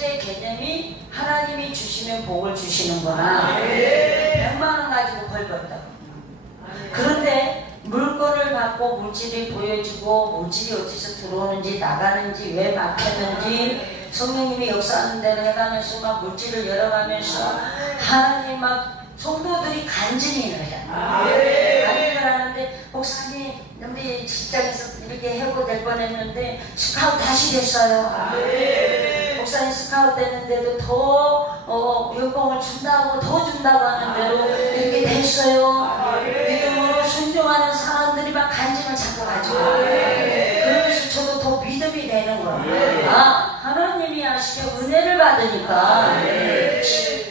물질의 개념이 하나님이 주시면 복을 주시는구나. 100만 원 가지고 벌 벌다. 그런데 물건을 받고 물질이 보여지고 물질이 어디서 들어오는지 나가는지 왜 막혔는지 성령님이 역사하는 대로 해가면서 막 물질을 열어가면서 하나님 막 성도들이 간증을 해요. 간증을 하는데 목사님 우리 직장에서 이렇게 해고될 뻔했는데 스카웃 다시 됐어요. 목사님 스카웃 됐는데도 더 연봉을 준다고 더 준다고 하는 대로 이렇게 됐어요. 믿음으로 순종하는 사람들이 막 간증을 자꾸 가지고 그러면서 저도 더 믿음이 되는 거예요. 아, 하나님이 하시면 은혜를 받으니까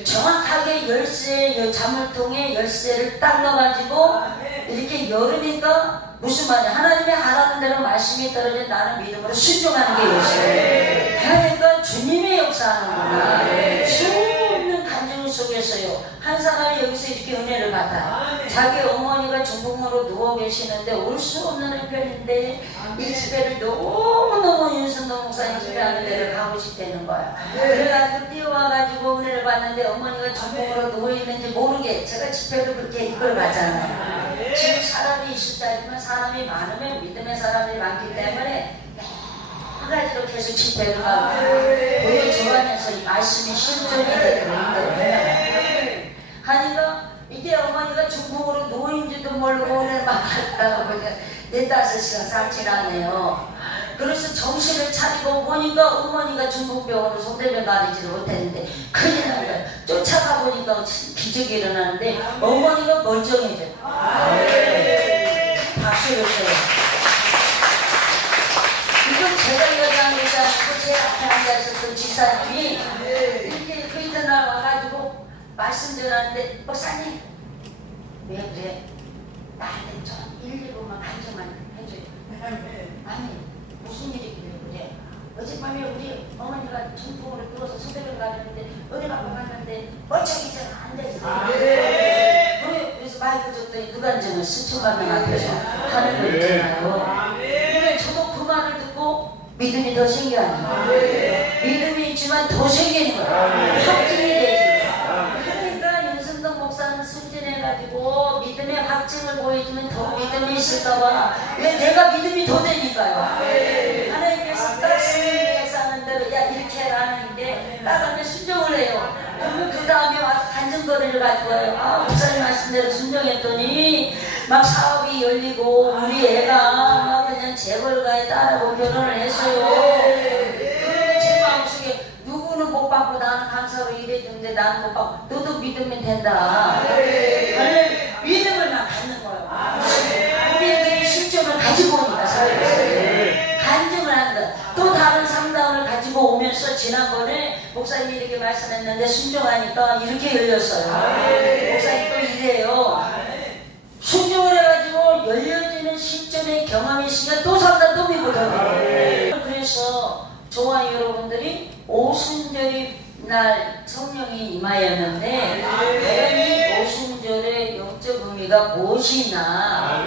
정확하게 열쇠 자물통에 열쇠를 딱 넣어가지고 이렇게 열으니까 무슨 말이야? 하나님이 하라는 대로 말씀이 떨어져 나는 믿음으로 순종하는 게 열쇠. 그러니까 주님의 역사하는구나. 수없는 간증 속에서요 한 사람이 여기서 이렇게 은혜를 받아. 자기 어머니가 중풍으로 누워 계시는데 올 수 없는 형편인데 이 집에를 너무너무 윤순동 목사님 집에 하는 데를 가고 싶다는 거야. 그래가지고 뛰어와가지고 은혜를 받는데 어머니가 중풍으로 누워있는지 모르게 제가 집회를 그렇게 이끌어 가잖아요. 지금 사람이 있을 때지만 사람이 많으면 믿음의 사람이 많기 때문에 여러 가지로 계속 집회를 가고 보여줘가면서 이 말씀이 실존이 되고 있는 하니까 이게 어머니가 중풍으로 누워있는지도 모르고 은혜를 막 받다가 보니까 4-5시간 삭질하네요. 그래서 정신을 차리고 보니까 어머니가 중풍병으로 손대면 가리지를 못했는데 큰일 난 거야. 쫓아가 보니까 기적이 일어나는데 어머니가 멀쩡해져요. 박수를 쳐요. 이건 제가 얘기하는 것이 아니고 제 앞에 앉아있었던 지사님이 이렇게 그 이튿날 와가지고 말씀 전하는데 목사님 왜 그래? 나한테 좀 1-2분만 간증만 해줘요. 아니 무슨 일이 그래? 어젯밤에 우리 어머니가 중풍으로 누워서 소대를 가렸는데 어디 가고 갔는데 멀쩡히잖아 안 됐어. 그래서 마이크 줬더니 누가 앉으면 수천만 명 앞에서 하는 거 있잖아요. 근데 저도 그 말을 듣고 믿음이 더 생겨나요. 믿음이 있지만 더 생기는 거야. 확증이 되지. 그러니까 윤순동 목사는 순진해가지고 믿음의 확증을 보여주면 더 믿음이 있을까봐. 왜 내가 믿음이 더 되니까요. 하나님께서 딱 스님께서 하는 대로 야 이렇게 해라는 게 따르면 순종을 해요. 그러면 그 다음에 와서 간증거리를 가지고 와요. 아 목사님 말씀대로 순종했더니 막 사업이 열리고 우리 애가 막 그냥 재벌가에 따라고 결혼을 했어요. 그러면 제 마음속에 누구는 못 받고 나는 감사로 일해주는데 나는 못 받고 너도 믿으면 된다. 믿음을만 갖는 거예요. 우리들이 실존을 가지고 오니까 사회에서 간증을 한다. 또 다른 상담을 가지고 오면서 지난번에 목사님이 이렇게 말씀했는데 순종하니까 이렇게 열렸어요. 목사님 또 이래요. 순종을 해가지고 열려지는 실전의 경험이 있으면 또 상담 또 믿고 더 믿고. 그래서 저와 여러분들이 오순절이 날 성령이 임하였는데 과연 이 오순절의 영적 의미가 무엇이나.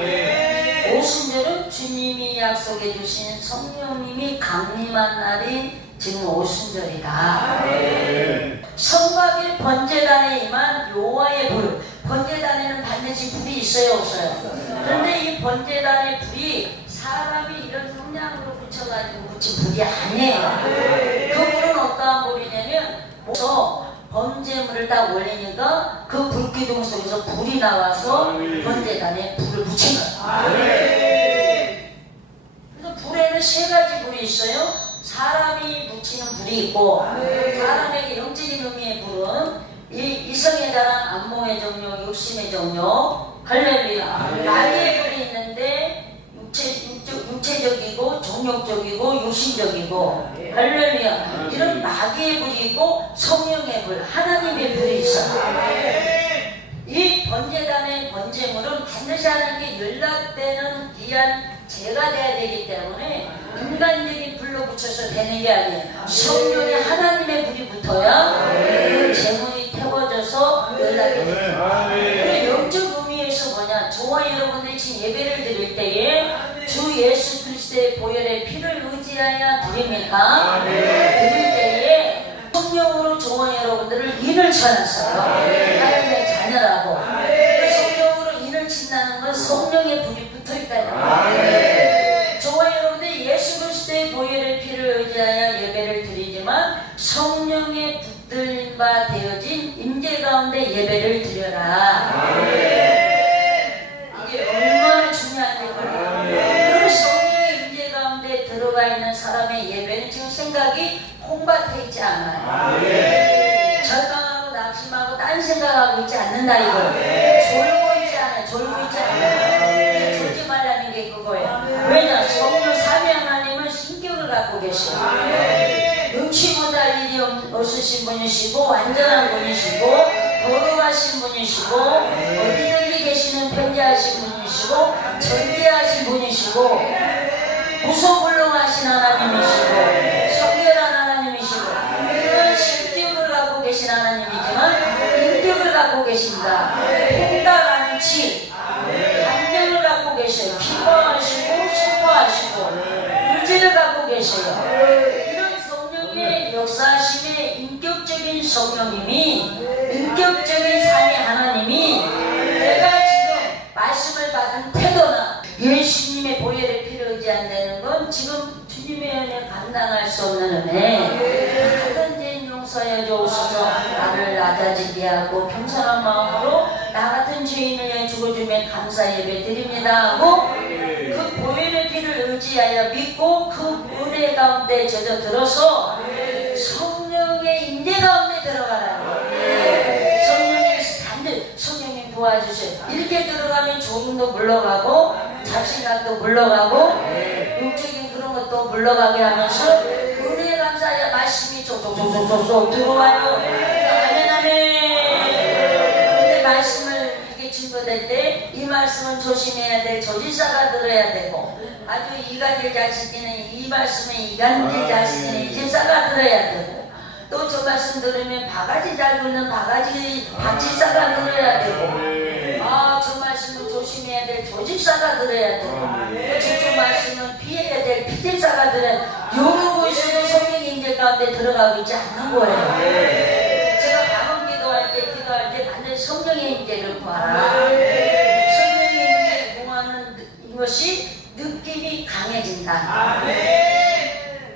오순절은 주님이 약속해 주신 성령님이 강림한 날이 지금 오순절이다. 성막일 번제단에 임한 여호와의 불. 번제단에는 반드시 불이 있어요 없어요? 그런데 이 번제단의 불이 사람이 이런 성냥으로 붙여가지고 붙인 불이 아니에요. 그 불은 어떠한 불이냐면 번제물을 딱 올리니까 그 불기둥 속에서 불이 나와서 번제단에 불을 붙인 거예요. 그래서 불에는 3가지 불이 있어요. 사람이 붙이는 불이 있고 사람에게 영적인 의미의 불은 이성에 대한 안목의 종류, 욕심의 종류, 할렐루야. 마귀의 불이 있는데 육체적이고 종욕적이고 육신적이고 할렐루야. 이런 마귀의 불이 있고 성령의 불, 하나님의 불이 있어요. 이 번제단의 번제물은 반드시 하나님께 연락되는 귀한 제가 돼야 되기 때문에 인간적인 불로 붙여서 되는 게 아니에요. 성령의 하나님의 불이 붙어야 그 제물이 태워져서 연락이 돼요. 그리고 영적 의미에서 뭐냐? 저와 여러분들이 지금 예배를 드릴 때에 주 예수 그리스도의 보혈의 피를 의지하여 드립니까? 드릴 때에 인을 쳐놨어요. 하나님의 자녀라고. 그 성령으로 인을 친다는 건 성령의 불이 붙어있다는 거예요. 저와 여러분들 예수 그리스도의 보혈의 피를 의지하여 예배를 드리지만 성령의 붙들림 바 되어진 임재 가운데 예배를 드려라. 이게 얼마나 중요한 거예요. 그럼 성령의 임재 가운데 들어가 있는 사람의 예배는 지금 생각이 홍밭에 있지 않아요. 절망하고 낙심하고 딴 생각하고 있지 않는다 이거예요. 졸고 있지 않아요. 졸고 있지 않아요. 졸지 말라는 게 그거예요. 왜냐? 성령 삼위 하나님은 신격을 갖고 계셔요. 능치보다 일이 없으신 분이시고 완전한 분이시고 거룩하신 분이시고 어디든지 계시는 편지하신 분이시고 전대하신 분이시고 무소불능하신 하나님이시고 성결한 하나님이시고 이런 신격을 갖고 계신 하나님이지만 인격을 갖고 계신다. 통달하는 질 감정을 갖고 계셔요. 기뻐하시고 슬퍼하시고 의지를 갖고 계셔요. 이런 성령의 역사심의 인격적인 성령님이 인격적인 삶의 하나님이 내가 지금 말씀을 받은 태도나 예수님의 보혈의 피를 의지한다는 건 지금 주님의 은혜 감당할 수 없는 은혜. 모든 죄인 용서하여 주옵소서. 나를 낮아지게 하고 겸손한 마음으로 나 같은 죄인을 위해 죽어주며 감사 예배 드립니다 하고 그 보혈의 피를 의지하여 믿고 그 은혜 가운데 젖어들어서 성령의 임재 가운데 들어가라고. 성령님 도와주세요. 이렇게 들어가면 조금도 물러가고 자신감도 물러가고 육적인 그런 것도 물러가게 하면서 은혜에 감사하여 말씀이 쏙쏙쏙쏙쏙 들어와요. 아멘 아멘. 근데 말씀을 이렇게 증거될 때 이 말씀은 조심해야 될 저질사가 들어야 되고 아주 이간질 자식이는 이 말씀에 이간질 자식이는 이질사가 들어야 되고 또 저 말씀 들으면 바가지 달고 있는 박질사가 들어야 되고 저 말씀은 조심해야 될 조집사가 들어야 되고 저쪽 말씀은 피해야 될 피질사가 들어야 되고 요러고 있어도 성령 임재 가운데 들어가고 있지 않는 거예요. 제가 방언 기도할 때 반드시 성령의 임재를 구하라. 성령의 임재를 구하는 것이 느낌이 강해진다.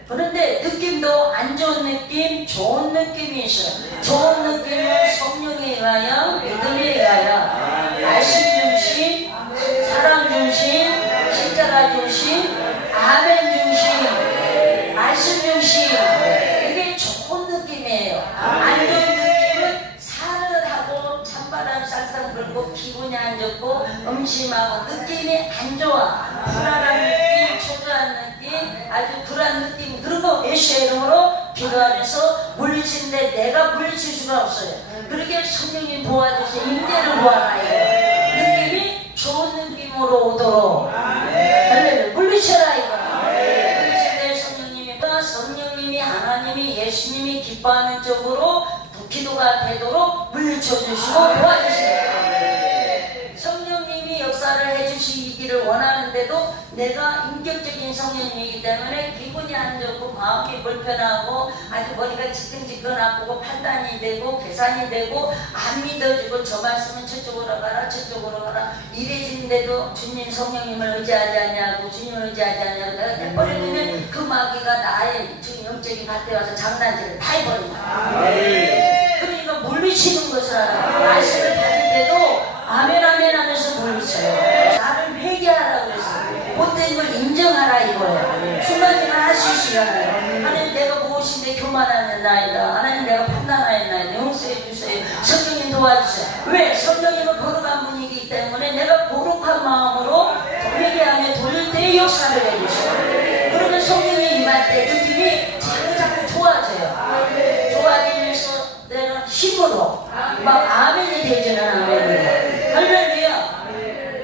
그런데 느낌도 안 좋은 느낌, 좋은 느낌이 있어요. 좋은 느낌은 성령에 의하여, 믿음에 의하여, 말씀 중심, 사랑 중심, 십자가 중심, 아멘 중심, 말씀 중심. 이게 좋은 느낌이에요. 안 좋은 느낌은 사르르하고 찬바람 쌍쌍 불고 기분이 안 좋고 음심하고 느낌이 안 좋아. 불안한 느낌, 초조한 느낌, 아주 불안 느낌. 그리고 예수의 이름으로 기도하면서 물리치는데 내가 물리칠 수가 없어요. 그렇게 성령님 도와주세요. 임재를 구하라. 느낌이 좋은 느낌으로 오도록 물리쳐라 이거. 물리칠 때 성령님이 하나님이 예수님이 기뻐하는 쪽으로 기도가 되도록 물리쳐주시고 도와주세요. 성령님이 역사를 해주시기를 원하는데도 내가 인격적인 성령님이기 때문에 기분이 안 좋고 마음이 불편하고 아주 머리가 지끈지끈 아프고 판단이 되고 계산이 되고 안 믿어지고 저 말씀은 저쪽으로 가라 저쪽으로 가라 이래지는데도 주님 성령님을 의지하지 않냐고 주님을 의지하지 않냐고 내가 내버려두면 그 마귀가 나의 지금 영적인 밭에 와서 장난질을 다 해버린다. 그러니까 물리치는 것을 알아. 말씀을 받을 때도 아멘 아멘 하면서 물리쳐요. 나를 회개하라 그랬어요. 못된 걸 인정하라 이거예요. 순간순간 할 수 있으라고요. 하나님 내가 무엇인데 교만하는 나이다. 하나님 내가 판단하였나이다. 용서해 주세요. 성령님 도와주세요. 왜? 성령님은 거룩한 분이기 때문에 내가 거룩한 마음으로 회개하며 돌릴 때 역사를 해주세요. 그러면 성령이 임할 때 느낌이 자꾸 좋아져요. 좋아지면서 내가 힘으로 막 아멘이 되지는 아멘이에요. 할렐루야.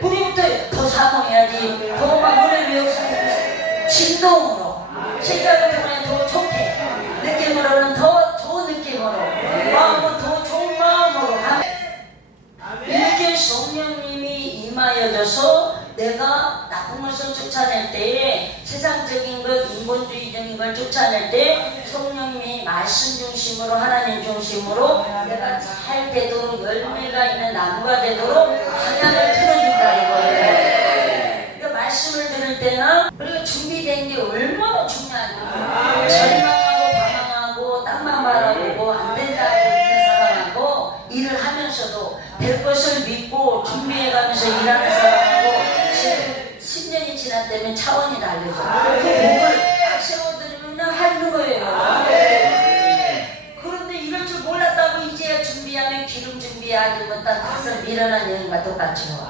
우리부터 더 사모해야지. 더 막 노래를 역사해주세요. 진동으로 생각을 통해 더 좋게 느낌으로는 더 좋은 느낌으로 마음은 더 좋은 마음으로 이렇게 성령님이 임하여져서 내가 나쁜 것을 쫓아낼 때에 말씀 중심으로 하나님 중심으로 내가 잘 되도록 열매가 있는 나무가 되도록 방향을 틀어준다 이거예요. 그러니까 말씀을 들을 때는 우리가 준비된 게 얼마나 중요하냐. 절망하고 방황하고 땅만 바라보고 안 된다고 있는 사람하고 일을 하면서도 될 것을 믿고 준비해가면서 일하는 사람하고 지금 10년이 지났다면 차원이 다르죠. 그 목을 딱 세워드리면 그냥 하는 거예요. 그런데 이럴 줄 몰랐다고 이제야 준비하면 기름 준비하지 못한 탓을 미련한 여인과 똑같죠.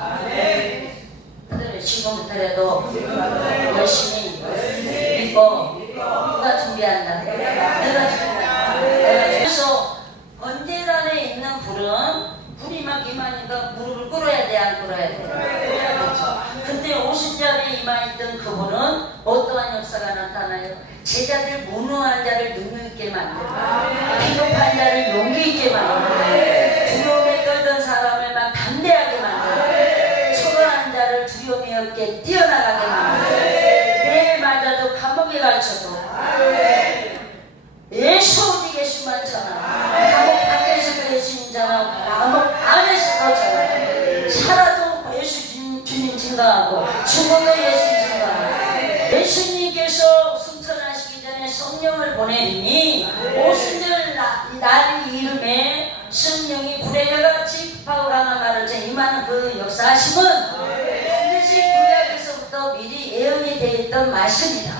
지금부터라도 열심히 믿고 누가 준비한다. 내가 준비한다. 그래서 번제단에 있는 불이 막 임하니까 무릎을 꿇어야 돼, 안 꿇어야 돼? 그렇죠. 근데 오순절에 임하였던 그분은 어떠한 역사가 나타나요? 제자들 무능한 자를 능력 있게 만들고 비겁한 자를 용기 있게 만들고 두려움에 떨던 사람을 막 담대하게 만들고 초라한 자를 두려움이 없게 뛰어나가게 만들고 내일 맞아도 감옥에 갇혀도 예수 오직 예수 많잖아. 감옥 밖에서도 예수님잖아. 감옥 안에서도 잖아. 살아도 예수 주님 증거하고 죽어도 예수 증거하고 예수님께서 승천하시기 전에 성령을 보내니 오순절 날 이름에 성령이 불의 혀같이 파울하는 말을 임하는 그 역사하심은 반드시 구약에서부터 미리 예언이 되어 있던 말씀이다.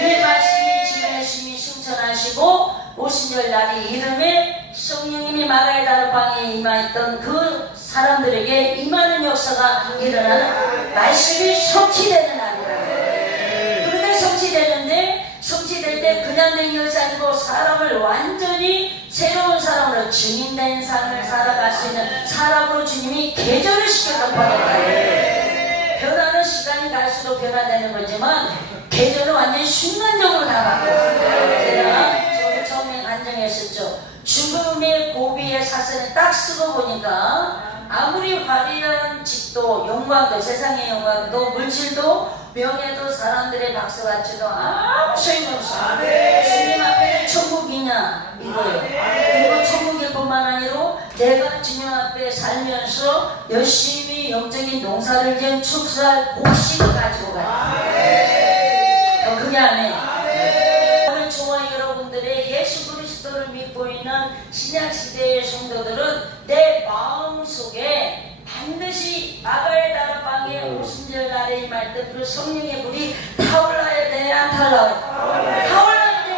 이 말씀이 지금 예수님이 승천하시고 오순절 날이 이름에 성령님이 마가의 방에 임하였던 그 사람들에게 임하는 역사가 일어나는 말씀이 성취되는 날이다. 그런데 성취되는데 성취될 때 그냥 된 것이 아니고 사람을 완전히 새로운 사람으로 증인된 삶을 살아갈 수 있는 사람으로 주님이 개조를 시켜 덮어냈다. 변화는 시간이 갈수록 변화되는 거지만 개조는 완전히 순간적으로 다 바뀌어요. 제가 처음에 간증했었죠. 죽음의 고비의 사슬을 딱 쓰고 보니까 아무리 화려한 집도 영광도 세상의 영광도 물질도 명예도 사람들의 박수같이도 아무 소용없어. 주님 앞에는 천국이냐 이거예요. 그리고 천국일 뿐만 아니라 내가 주님 앞에 살면서 열심히 영적인 농사를 지은 축사할 곡식을 가지고 가요. 그게 아니에요. 오늘 저와 여러분들의 예수 그리스도를 믿고 있는 신약시대의 성도들은 내 마음속에 반드시 마가의 다락방에 오순절 날에 임할 때 그 성령의 불이 타올라야 돼, 안 타올라야? 타올라야 돼요.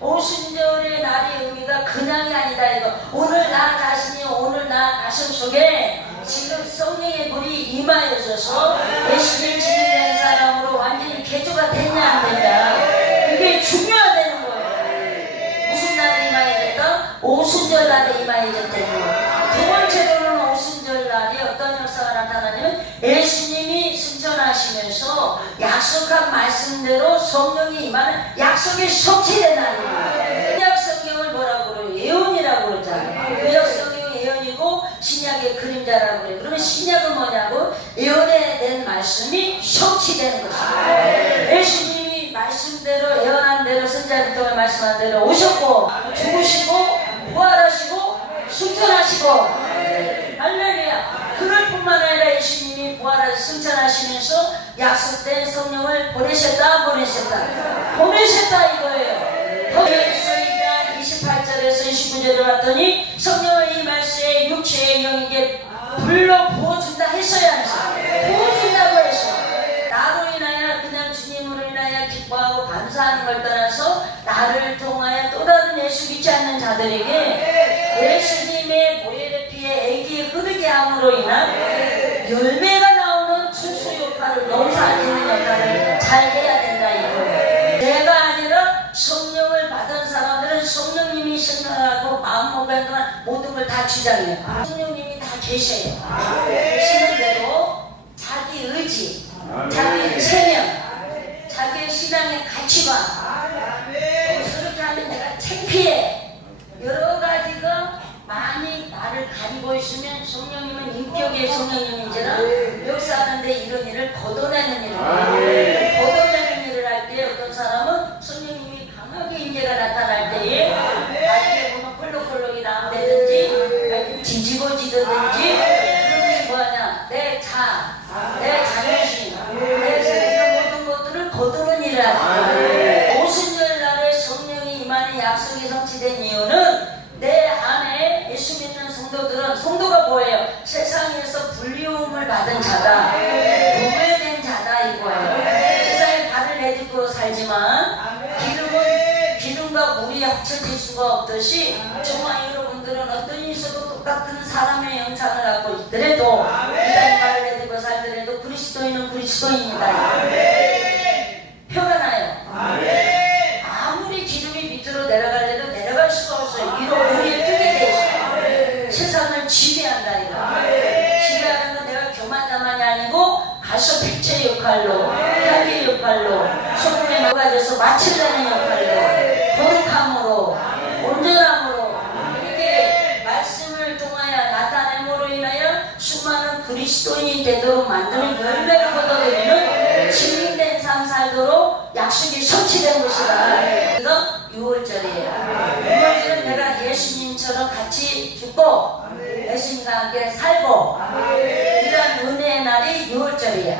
오순절의 날의 의미가 그냥이 아니다 이거. 오늘 나 자신이 오늘 나 가슴 속에 지금 성령의 불이 임하여져서 예수님 증인된 사람으로 완전히 개조가 됐냐 안 됐냐 이게 중요하다는 거예요. 무슨 날에 임하여야 됐다? 오순절 날에 임하여졌다는 거예요. 두 번째로는 오순절 날이 어떤 역사가 나타나냐면 예수님이 승천하시면서 약속한 말씀대로 성령이 임하는 약속이 성취된 날이에요. 구약 성경을 뭐라고 그래요? 예언이라고 그러잖아요. 구약 성경이 예언이고 신약의 그림자라고 그래요. 그러면 신약은 뭐냐고? 예언에 대한 말씀이 성취되는 것입니다. 예수님이 말씀대로 예언한 대로 선자들 통해 말씀한 대로 오셨고 죽으시고 부활하시고 승천하시고 할렐루야. 그럴 뿐만 아니라 예수님이 부활하시 승천하시면서 약속된 성령을 보내셨다 안 보내셨다? 보내셨다 이거예요. 거기에서 2장 28절에서 29절을 봤더니 성령을 임할 시에 육체의 영에게 불러 부어준다 했어야 안 했어요? 부어준다고 했어. 나로 인하여 그냥 주님으로 인하여 기뻐하고 감사하는 걸 떠나서 나를 통하여 또 다른 예수 믿지 않는 자들에게 예수님의 보혈의 피에 애기에 흐르게 함으로 인한 열매가 나오는 추수 역할을 농사짓는 역할을 잘 해야 된다 이거예요. 내가 아니라 성령을 받은 사람들은 성령님이 생각하고 마음먹은 동안 모든 걸 다 주장해요. 성령님이 다 계셔요. 계시는 대로 자기 의지, 자기 체면, 자기의 신앙의 가치관 그렇게 하면 내가 창피해. 여러 가지가 많이 나를 가리고 있으면 성령님은 인격의 성령님인지라 역사하는데 이런 일을 걷어내는 일을 해요. 걷어내는 일을 할 때 어떤 사람은 성령님이 강하게 성취된 이유는 내 안에 예수 믿는 성도들은 성도가 뭐예요? 세상에서 불리움을 받은 자다, 구별된 자다 이거예요. 세상에 발을 내딛고 살지만 기름과 물이 합쳐질 수가 없듯이 정말 여러분들은 어떤 일에서도 똑같은 사람의 형상을 갖고 있더라도 이 땅에 발을 내딛고 살더라도 그리스도인은 그리스도인이다. 표가 나요. 아무리 기름이 밑으로 내려가려도 내려갈 수가 없어요. 위로 우리를 뜨게 돼 있어요. 세상을 지배한다 이거. 지배하는 건 내가 교만다만이 아니고 가서 백제 역할로, 향기 역할로, 소금에 녹아져서 마치려는 역할로, 거룩함으로, 온전함으로 이렇게 말씀을 통하여 나타냄으로 인하여 수많은 그리스도인이 되도록 만드는 열매를 거둬들이는 증인된 삶 살도록 약속이 성취된 것이다. 이거 6월절이에요. 6월절은 내가 예수님처럼 같이 죽고 예수님과 함께 살고 이런 은혜의 날이 6월절이에요.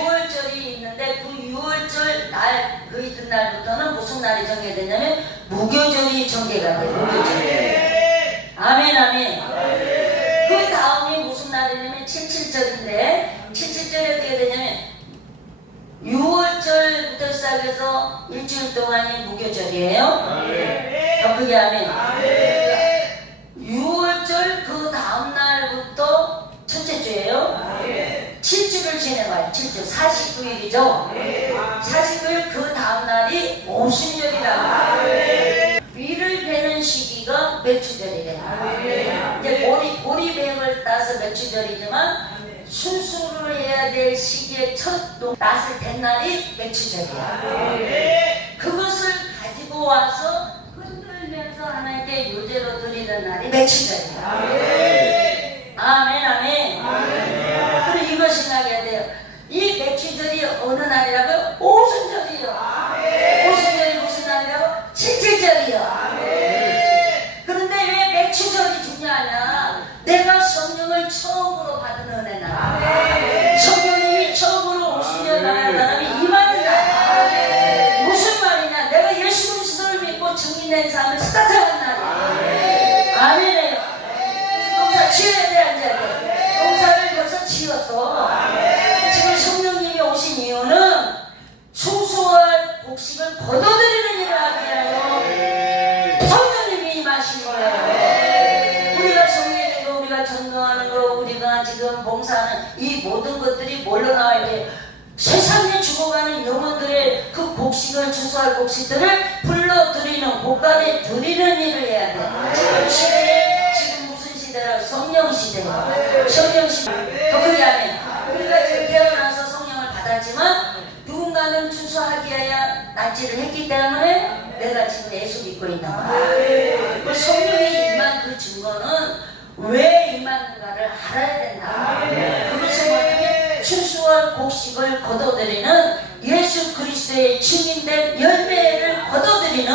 6월절이 있는데 그 6월절 날 그 이튿날부터는 무슨 날이 정해되냐면 무교절이 정해가 돼요. 무교절. 아멘 아멘. 그 다음이 무슨 날이냐면 77절인데 77절이 어떻게 되냐면 6월절부터 시작해서 일주일 동안이 무교절이에요. 더 크게 하면 6월절 그 다음날부터 첫째 주예요. 7주를 지내봐요. 7주 49일이죠. 49일 그 다음날이 오순절이라고. 위를 베는 시기가 매추절이래요. 이제 보리뱀을 따서 매추절이지만 순수를 해야 될 시기의 첫 낫을 댄 날이 매추절이에요. 그것을 가지고 와서 흔들면서 하나님께 유죄로 드리는 날이 매추절이에요. 아멘 아멘. 그리고 이거 생각해야 돼요. 이 매추절이 어느 날이라고요? 오순절이요. 오순절이 무슨 날이라고? 칠칠절이요. 그런데 왜 매추절이 중요하냐? 내가 성령을 처음으로 받은 은혜 날. 성령님이 처음으로 오순절 나간 사람이 임하는 날. 무슨 말이냐? 내가 예수 그리스도를 믿고 증인된 삶을 스타트하는 날이에요. 아멘이에요. 농사 지어야 돼, 안 지어야 돼? 농사를 벌써 지었어. 지금 성령님이 오신 이유는 충수할 곡식을 거둬들이는 일을 하기 위하여 성령님이 임하신 거예요. 우리가 성령이고 우리가 전도하는 거, 우리가 지금 봉사하는 이 모든 것들이 뭘로 나와야 돼요? 세상에 죽어가는 영혼들의 그 곡식을 추수할 곡식들을 불러들이는 곳간에 드리는 일을 해야 돼. 지금 시대에 지금 무슨 시대라고? 성령 시대예요. 성령 시대. 더 크게 하면 우리가 지금 태어나서 성령을 받았지만 누군가는 추수하기 위하여 납치를 했기 때문에 내가 지금 예수 믿고 있는 거야. 그 성령이 임한 그 증거는 왜 임하는가를 알아야 된다. 그것은 뭐냐면 추수할 곡식을 거둬들이는 예수 그리스도의 증인된 열매를 거둬들이는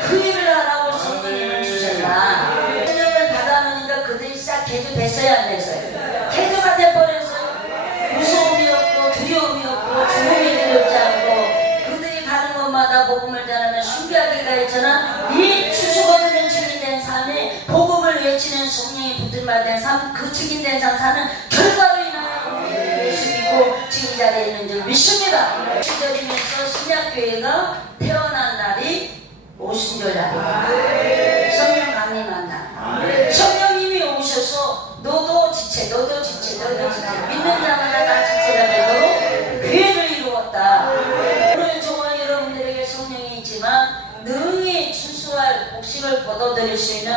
그 일을 하라고 성령님을 주셨다. 성령을 받아놓으니까 그들이 싹 개조됐어요, 안 됐어요? 개조가 돼버렸어요. 무서움이 없고 두려움이 없고 죽음이 두렵지 않고 그들이 가는 곳마다 복음을 전하며 순교하기가 있잖아. 이 추수 거두는 증인된 삶에 복음을 외치는 성령이 붙들받은 삶, 그 증인된 삶 사는 결과로 인하여 예수 믿고 지금 이 자리에 있는 줄 믿습니다. 시절이면서 신약교회가 태어난 날이 오순절 날이에요. 성령 강림한 날. 성령님이 오셔서 너도 지체, 너도 지체, 너도 지체, 믿는 자마다 다 지체가 되도록 교회를 이루었다. 오늘 정말 여러분들에게 성령이 있지만 능히 추수할 곡식을 거둬들일 수 있는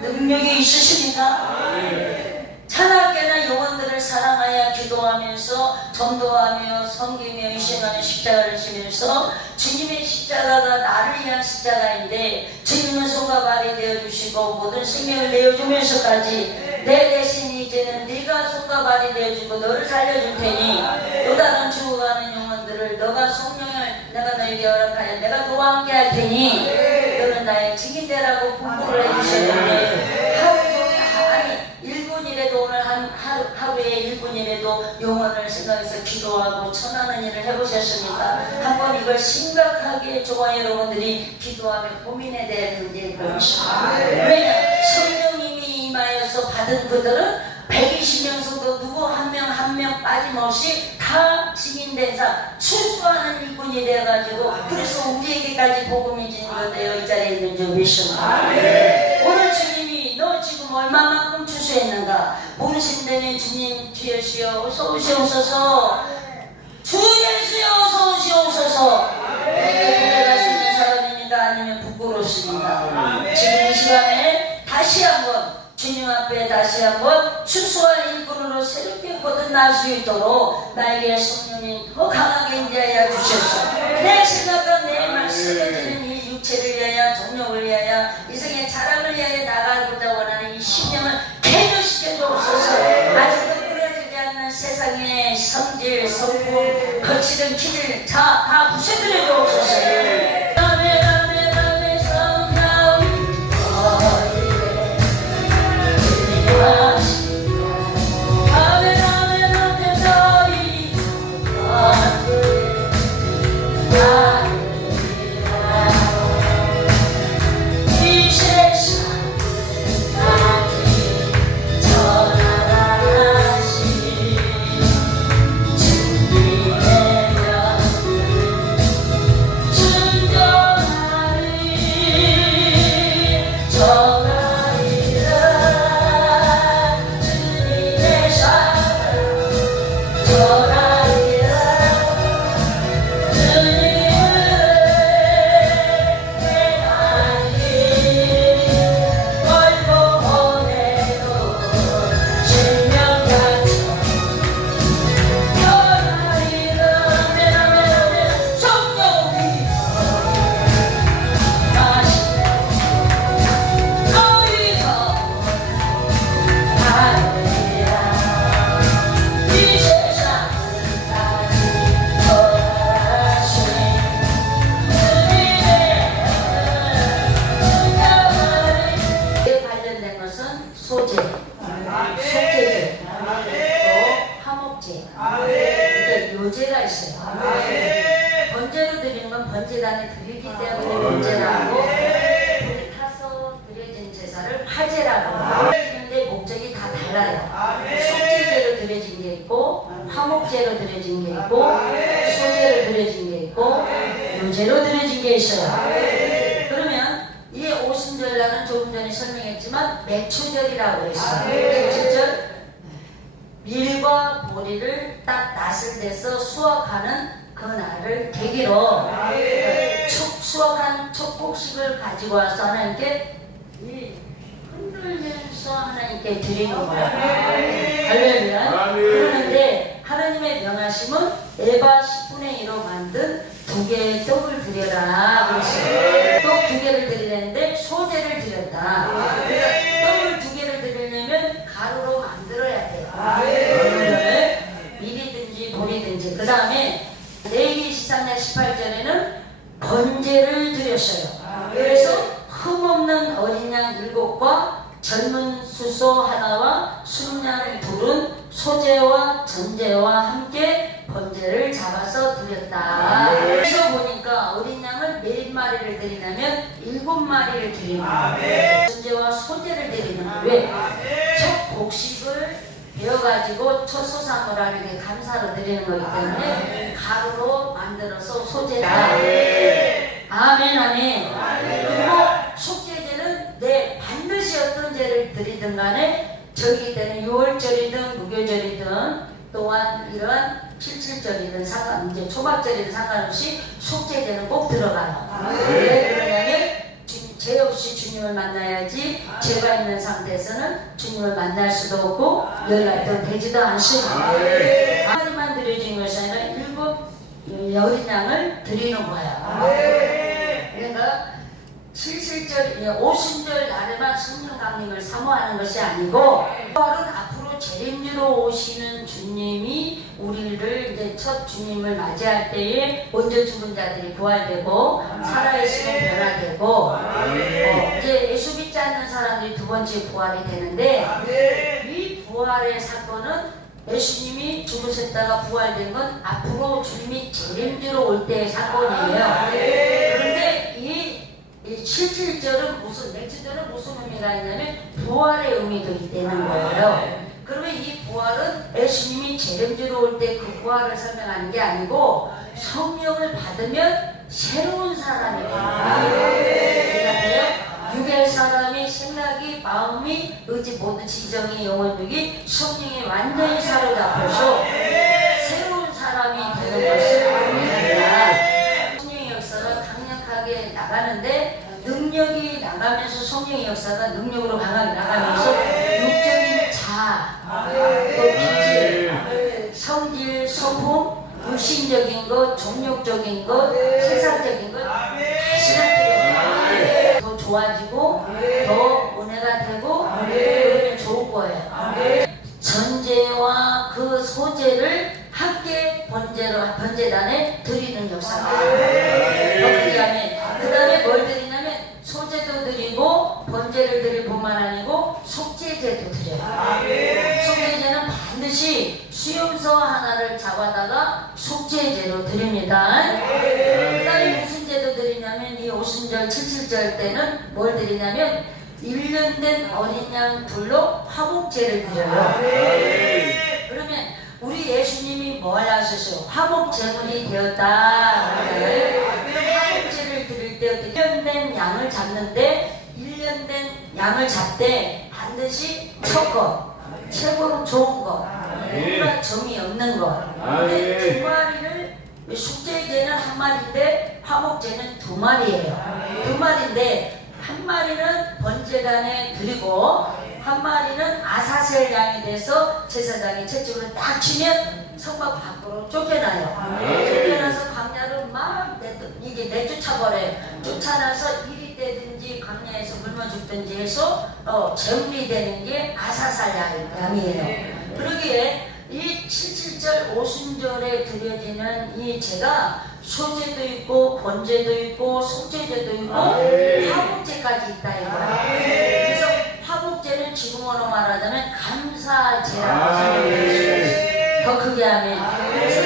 능력이 있으십니까? 찬악계나 영혼들을 사랑하여 기도하면서 전도하며 섬기며 희생하며 십자가를 지면서 주님의 십자가가 나를 위한 십자가인데 주님은 손과 발이 되어주시고 모든 생명을 내어주면서까지 내 대신 이제는 네가 손과 발이 되어주고 너를 살려줄 테니 또 다른 죽어가는 영혼들을 너가 성령을 내가 너에게 허락하여 내가 너와 함께 할 테니 너는 나의 증인되라고 공부를 해주셨는데 하루 종일 아니 1분이라도 우리도 오늘 하루에 1분이라도 영혼을 생각해서 기도하고 전하는 일을 해보셨습니까? 한번 이걸 심각하게 저와 여러분들이 기도하며 고민해야 될 문제일 것입니다. 왜냐? 성령님이 임하여서 받은 그들은 120명 정도 누구 한 명 빠짐없이 다 증인된 사 출소하는 일꾼이 되어가지고 그래서 우리에게까지 복음이 진거되어 이 자리에 있는 줄 믿습니다. 오늘 주님이 너 지금 얼마만큼 추수했는가 모르신다면 주님 주 예수여 어서 오시옵소서. 주 예수여 어서 오시옵소서. 내게 고백할 수 있는 사람입니다. 아니면 부끄럽습니다. 지금 이 시간에 다시 한번 주님 앞에 다시 한번 추수할 일꾼으로 새롭게 거듭날 수 있도록 나에게 성령님 더 강하게 인도하여 주셨소. 내 생각과 내 말씀을 드는 이 육체를 위하여 정욕을 위하여 이생의 자랑을 위하여 나가고자 원하는 이 심령을 개조시켜 주옵소서. 아직도 끊어지지 않는 세상의 성질, 성품, 거칠은 길을 다 부숴드려 주옵소서. 번제로 드리는 건 번제단에 드리기 때문에 번제라고 불이 타서 드려진 제사를 화제라고 하는데 목적이 다 달라요. 속죄제로 드려진 게 있고 화목제로 드려진 게 있고 소제로 드려진 게 있고 요제로 드려진 게 있어요. 그러면 이 오순절날은 조금 전에 설명했지만 매초절이라고 했어요. 매초절 밀과 보리를 딱 낫을 대서 수확하는 그 날을 계기로 수확한 촉곡식을 가지고 와서 하나님께 흔들면서 하나님께 드리는 거예요. 할렐루야. 그러는데 하나님의 명하심은 에바 10분의 1로 만든 2개의 떡을 드려라 그랬어요. 떡 2개를 드리는데 소재를 드렸다. 그러니까 떡을 2개를 드리려면 가루로 만들어야 돼요. 밀이든지 보리든지. 그 다음에 레위기 13장 18절에는 번제를 드렸어요. 그래서 흠없는 어린 양 7과 젊은 수소 하나와 순양 2은 소제와 전제와 함께 번제를 잡아서 드렸다. 그래서 보니까 어린 양을 몇 마리를 드리냐면 7마리를 드리는 거예요. 전제와 소제를 드리는 거예요. 왜? 첫 곡식을 배워가지고 첫 소사물하는 게 감사로 드리는 거기 때문에 가루로 만들어서 소제다. 아멘 아멘. 그리고 속죄제는 내 반드시 어떤 제를 드리든 간에 저기 때는 6월절이든 무교절이든 또한 이런 77절이든 이제 초막절이든 상관없이 속죄제는 꼭 들어가요. 왜 그러냐면 죄 없이 주님을 만나야지 죄가 있는 상태에서는 주님을 만날 수도 없고 연락도 되지도 않습니다. 하나님만 드려진 것이 아니라 7 어린 양을 드리는 거야. 그러니까 77절, 오순절 날에만 성령 강림을 사모하는 것이 아니고 부활은 앞으로 재림주로 오시는 주님이 우리를 이제 첫 주님을 맞이할 때에 먼저 죽은 자들이 부활되고 살아있으면 변화되고 이제 예수 믿지 않는 사람들이 두 번째 부활이 되는데 이 부활의 사건은 예수님이 죽으셨다가 부활된 건 앞으로 주님이 재림주로 올 때의 사건이에요. 그런데 이 77절은 무슨, 넥스절은 무슨 의미가 있냐면 부활의 의미도 있다는 거예요. 그러면 이 부활은 예수님이 재림주로 올 때 그 부활을 설명하는 게 아니고 성령을 받으면 새로운 사람이 돼요. 육의 사람이 생각이, 마음이, 의지, 모두 지정이, 영혼력이 성령이 완전히 사로잡혀서 새로운 사람이 되는 것을 말합니다. 성령의 역사가 강력하게 나가는데 능력이 나가면서 성령의 역사가 능력으로 강하게 나가면서 육적인 자, 또 기질, 성질, 성품, 육신적인 것, 종욕적인 것, 세상적인 것 다 시작해요. 더 좋아지고 더 은혜가 되고 그러면 좋은 거예요. 전제와 그 소재를 함께 번제단에 드리는 역사가 그 다음에 뭘 드리냐면 소제도 드리고 번제를 드릴 뿐만 아니고 속죄제도 드려요. 속죄제는 반드시 수염서 하나를 잡아다가 속죄제로 드립니다. 그 다음에 무슨 제도 드리냐면 이 오순절 77절 때는 뭘 드리냐면 1년 된 어린 양 둘로 화목제를 드려요. 그러면 우리 예수님이 뭘 하셨어요? 화목제물이 되었다. 그럼 화목제를 드릴 때 1년 된 양을 잡는데 1년 된 양을 잡되 반드시 첫 것, 최고로 좋은 것, 누구나 정이 없는 것. 근데 두 마리를 숙제제는 한 마리인데 화목제는 두 마리예요. 두 마리인데 한 마리는 번제단에 드리고 한 마리는 아사셀 양이 돼서 제사장이 채찍으로 딱 치면 성막 밖으로 쫓겨나요. 쫓겨나서 광야로 막 이게 내쫓아버려요. 쫓아나서 이리 떼든지 광야에서 굶어 죽든지 해서 제물이 되는 게 아사살 양이에요. 그러기에 이 77절 오순절에 드려지는 이 제가 소제도 있고 번제도 있고 속죄제도 있고 화목제까지 있다 이거예요. 그래서 화목제는 지금으로 말하자면 감사제라고 생각해요. 더 크게 하면 그래서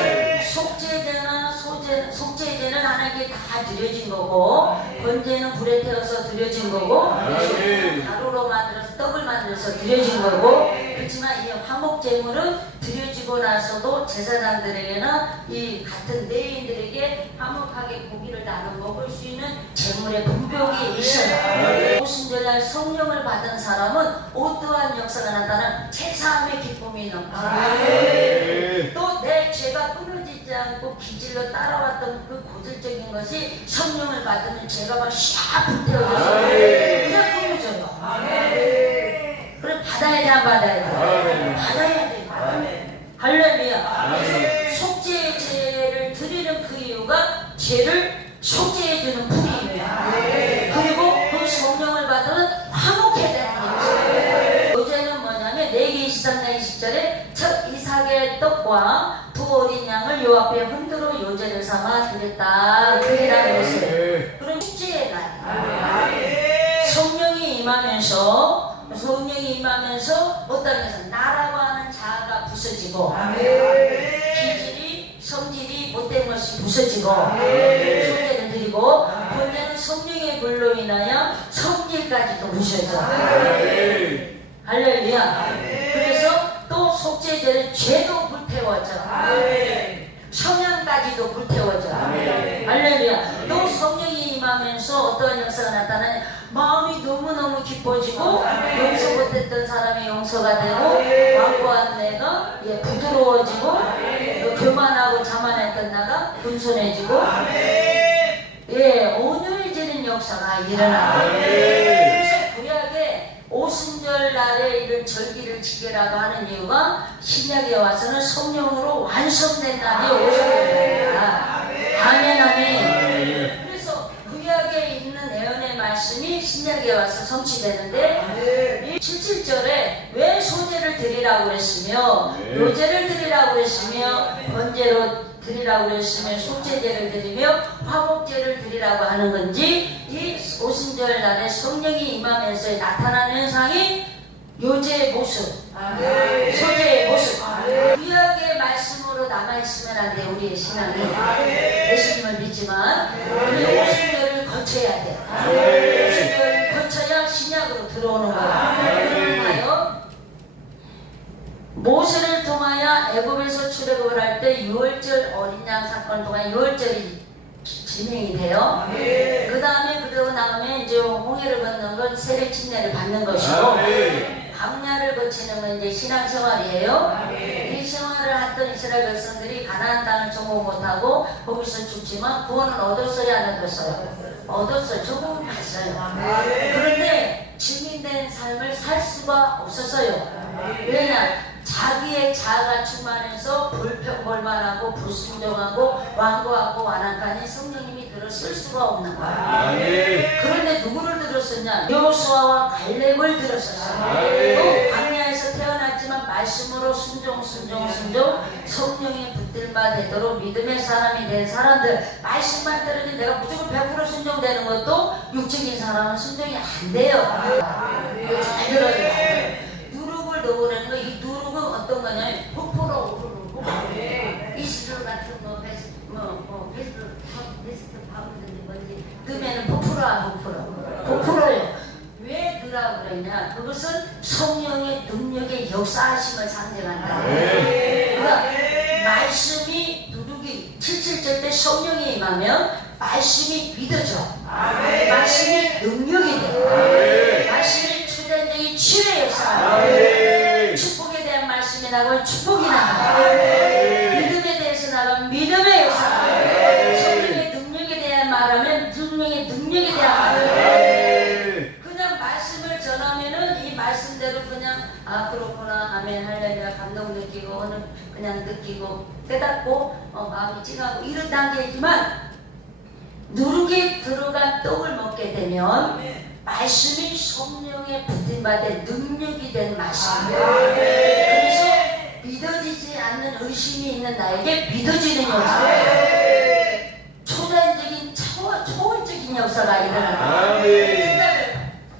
속죄제는 하나님께 다 드려진 거고 번제는 불에 태워서 드려진 거고 가루로 만들어서 떡을 만들어서 드려진 거고 그렇지만 이 화목제물은 드려지고 나서도 제사장들에게는 이 같은 레위인들에게 화목하게 고기를 나눠 먹을 수 있는 제물의 분별이 있어요. 오순절날 성령을 받은 사람은 어떠한 역사가 나타나는 제사함의 기쁨이 넘쳐요. 또 내 죄가 끊어지지 않고 기질로 따라왔던 그 고질적인 것이 성령을 받으면 죄가 막 샥 불태워져서 그냥 끊어져요. 그럼 받아야 돼, 안 받아야 돼? 받아야 돼. 할렐루야. 그래서 속죄제를 드리는 그 이유가 죄를 속죄해주는 분이에요. 그리고 그 성령을 받으면 화목해야 되는 거예요. 요제는 뭐냐면 레위기 23장 20절에 첫 이삭의 떡과 두 어린 양을 요 앞에 흔들어 요제를 삼아 드렸다. 드리라고 했어요. 그럼 속죄의 날 성령이 임하면서 어떤 것은 나라고 하는 자아가 부서지고 기질이 성질이 못된 것이 부서지고 속죄를 드리고 번제는 성령의 불로 인하여 성질까지도 부서져. 할렐루야. 그래서 또 속죄제는 죄도 불태워져. 성향까지도 불태워져. 할렐루야. 또 성령이 임하면서 어떠한 역사가 나타나냐 마음이 너무너무 기뻐지고 용서 못했던 사람이 용서가 되고 완고한 내가 부드러워지고 교만하고 자만했던 나가 겸손해지고 온유해지는 역사가 일어나요. 그래서 구약에 오순절 날에 이런 절기를 지키라고 하는 이유가 신약에 와서는 성령으로 완성된 날이 오순절입니다. 아멘 아멘. 그래서 구약에 있는 예언의 말씀이 신약에 와서 성취되는데 이 77절에 왜 소제를 드리라고 그랬으며 요제를 드리라고 그랬으며 번제로 드리라고 그랬으며 속죄제를 드리며 화목제를 드리라고 하는 건지 이 오순절 날에 성령이 임하면서 나타나는 현상이 요제의 모습, 소제의 모습, 구약의 말씀으로 남아있으면 안 돼. 우리의 신앙이 예수님을 믿지만 우리 오순절을 거쳐야 돼. 오순절을 거쳐야 신약으로 들어오는 거야. 그런가요? 모세를 통하여 애굽에서 출애굽을 할 때 6월절 어린 양 사건을 통하여 6월절이 진행이 돼요. 그 다음에 그러고 나면 이제 홍해를 건너는 건 세례 침례를 받는 것이고, 광야를 거치는 건 이제 신앙생활이에요. 이 생활을 했던 이스라엘 백성들이 가나안 땅을 정복 못하고 거기서 죽지만 구원은 얻었어요, 안 얻었어요? 얻었어요. 조금 갔어요. 그런데 증인된 삶을 살 수가 없었어요. 왜냐? 자기의 자아가 충만해서 불평불만하고 불순종하고 완고하고 완악하니 성령님이 들어 쓸 수가 없는 거야. 그런데 누구를 들었었냐? 여호수아와 갈렙을 들었었어요. 또 광야에서 태어났지만 말씀으로 순종 성령의 붙들바 되도록 믿음의 사람이 된 사람들, 말씀만 들으니 내가 무조건 100% 순종되는 것도 육적인 사람은 순종이 안 돼요. 잘 들어요. 누룩을 넣으라는 거, 이 누룩은 어떤 거냐면 부풀어 오르고 이스트 같은 거 베스트 파우더인지 뭔지 넣으면 부풀어요. 왜 넣으라고 그랬냐? 그것은 성령의 능력의 역사하심을 상징한다. 그러니까 말씀이 누룩이 77절 때 성령이 임하면 말씀이 믿어져. 말씀이 능력이 돼. 말씀이 초자적인 치유의 역사가 축복에 대한 말씀이 나가면 축복이 나가. 믿음에 대해서 나가면 믿음의 역사가. 성령의 능력에 대한 말하면 성령의 능력에 대한 말. 그냥 말씀을 전하면은 이 말씀대로 그냥 아 그렇구나 아멘 할렐루야 감동 느끼고 오늘 그냥 느끼고 깨닫고 마음이 찡하고 이런 단계이지만 누룩에 들어간 떡을 먹게 되면 말씀이 성령의 붙임받은 능력이 된 말씀이에요. 그래서 믿어지지 않는 의심이 있는 나에게 믿어지는 역사, 초자적인 초월적인 역사가 일어난다.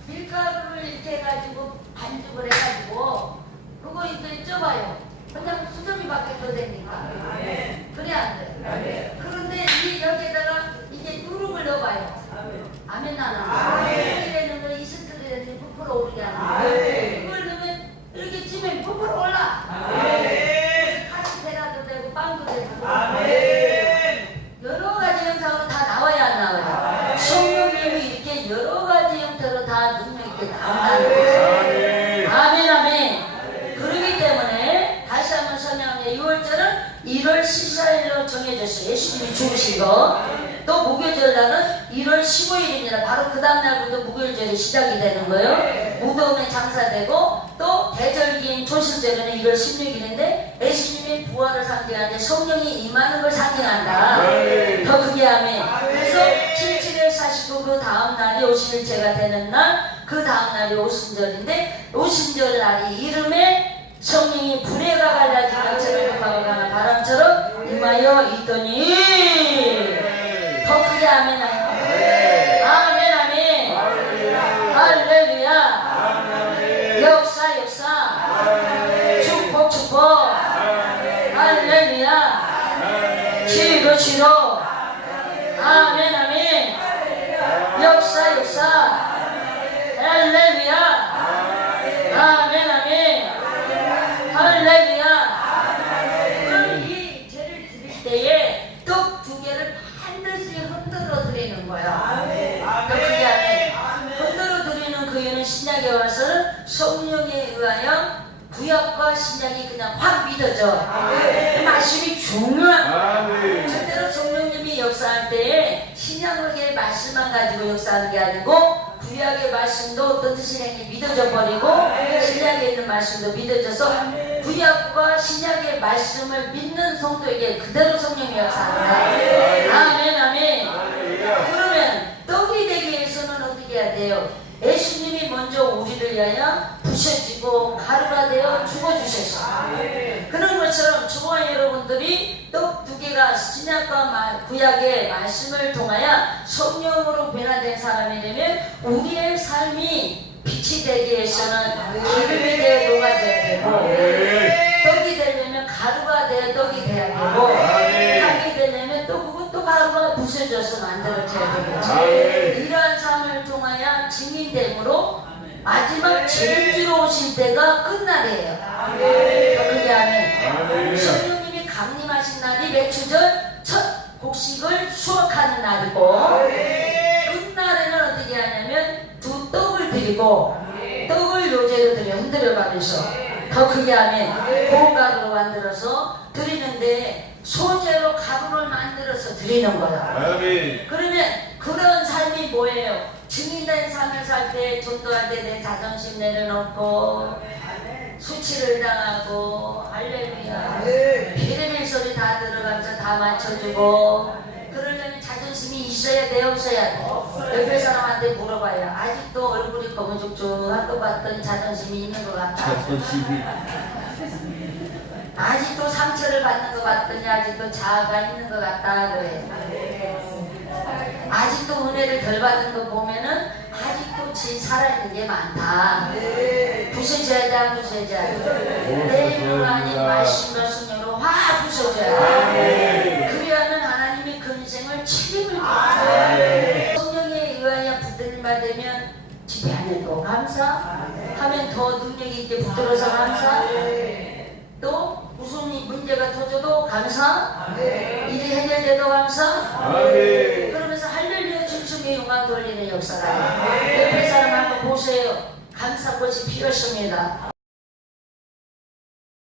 밀가루를 이렇게 해가지고 반죽을 해가지고 그거 이제 쪄봐요. 그냥 수저미밖에 더 되니까 그래 안 돼. 그런데 이 여기에다가 이제 누룩을 넣어봐요. 아멘 나나. 이렇게 되는 거 이스트를 되는 부풀어 오르게 하는 거. 이걸 넣으면 이렇게 찌면 부풀어 올라. 카스테라도 되고 빵도 되고. 여러 가지 형상으로 다 나와야 안 나와요. 성령님이 이렇게 여러 가지 형태로 다 능력 있게 나온다는 거죠. 아멘 아멘. 그렇기 때문에 다시 한번 설명합니다. 6월절은 1월 14일로 정해졌어요. 예수님이 죽으신 거. 또 무교절날은 1월 15일입니다. 바로 그 다음날부터 무교절이 시작이 되는 거예요. 무덤에 장사되고 또 대절기인 초실절에는 1월 16일인데 예수님의 부활을 상징하는데 성령이 임하는 걸 상징한다. 더 크게 하면 그래서 7일에 사시고 그 다음날이 오순일제가 되는 날, 그 다음날이 오순절인데 오순절 날이 이름에 성령이 불의 가갈라진 것처럼 급하고 가는 바람처럼 임하여 있더니 더 크게 아멘 아멘 아멘 할렐루야 역사 축복 할렐루야 치료 아멘 아멘 역사 할렐루야 아멘 아멘 할렐루야. 그럼 이 죄를 드릴 때에 떡 2개를 반드시 흔들어 드리는 거야. 그렇게 하면 흔들어 드리는 그 이유는 신약에 와서는 성령에 의하여 구약과 신약이 그냥 확 믿어져. 그 말씀이 중요한. 절대로 성령님이 역사할 때에 신약의 말씀만 가지고 역사하는 게 아니고 구약의 말씀도 어떤 뜻이냐니 믿어져 버리고 신약에 있는 말씀도 믿어져서 구약과 신약의 말씀을 믿는 성도에게 그대로 성령이 역사합니다. 아멘 아멘. 그러면 떡이 되기 위해서는 어떻게 해야 돼요? 예수님이 먼저 우리를 위하여 부셔지고 가루가 되어 죽어주셨어요. 그런 것처럼 저와 여러분들이 떡 2개가 신약과 구약의 말씀을 통하여 성령으로 변화된 사람이 되면 우리의 삶이 빛이 되기 위해서는 기름이 되어 녹아져야 되고, 떡이 되려면 가루가 되어 떡이 돼야 되고, 떡이 되려면 또 그것도 가루가 부서져서 만들어져야 되겠죠. 이러한 삶을 통하여 증인됨으로 마지막 제일주로 오실 때가 끝날이에요. 그게 하면 성령님이 강림하신 날이 맥주절 첫 곡식을 수확하는 날이고, 끝날에는 어떻게 하냐면 두 떡을 드리고, 떡을 요제로 드려 흔들어가면서 더 크게 하면 고운 가루로 만들어서 드리는데, 소재로 가루를 만들어서 드리는 거야. 그러면 그런 삶이 뭐예요? 증인된 삶을 살 때 전도할 때 내 자존심 내려놓고 수치를 당하고, 할렐루야, 비례밀 소리 다 들어가면서 다 맞춰주고, 그러려면 자존심이 있어야 돼, 없어야 돼? 옆에 사람한테 물어봐요. 아직도 얼굴이 거무죽죽한 것 같더니 자존심이 있는 것 같다. 아직도 상처를 받는 것 같더니 아직도 자아가 있는 것 같다 그래. 아직도 은혜를 덜 받은 거 보면은 아직도 지 살아있는 게 많다. 부서져야 돼, 안 부서져야 돼? 내 하나님 말씀과 순여로 확 부서져야 돼. 그리하면 하나님이 그 인생을 책임을 져요. 성령에 의하여 붙들림 받으면 지배하는 또 감사, 하면 더 능력이 있게 붙들어서 감사, 또 무슨 문제가 터져도 감사, 일이 해결돼도 감사. 그러면서 할렐루야 춤추며 영광 돌리는 역사가. 옆에 사람 한번 보세요. 감사꽃이 피었습니다.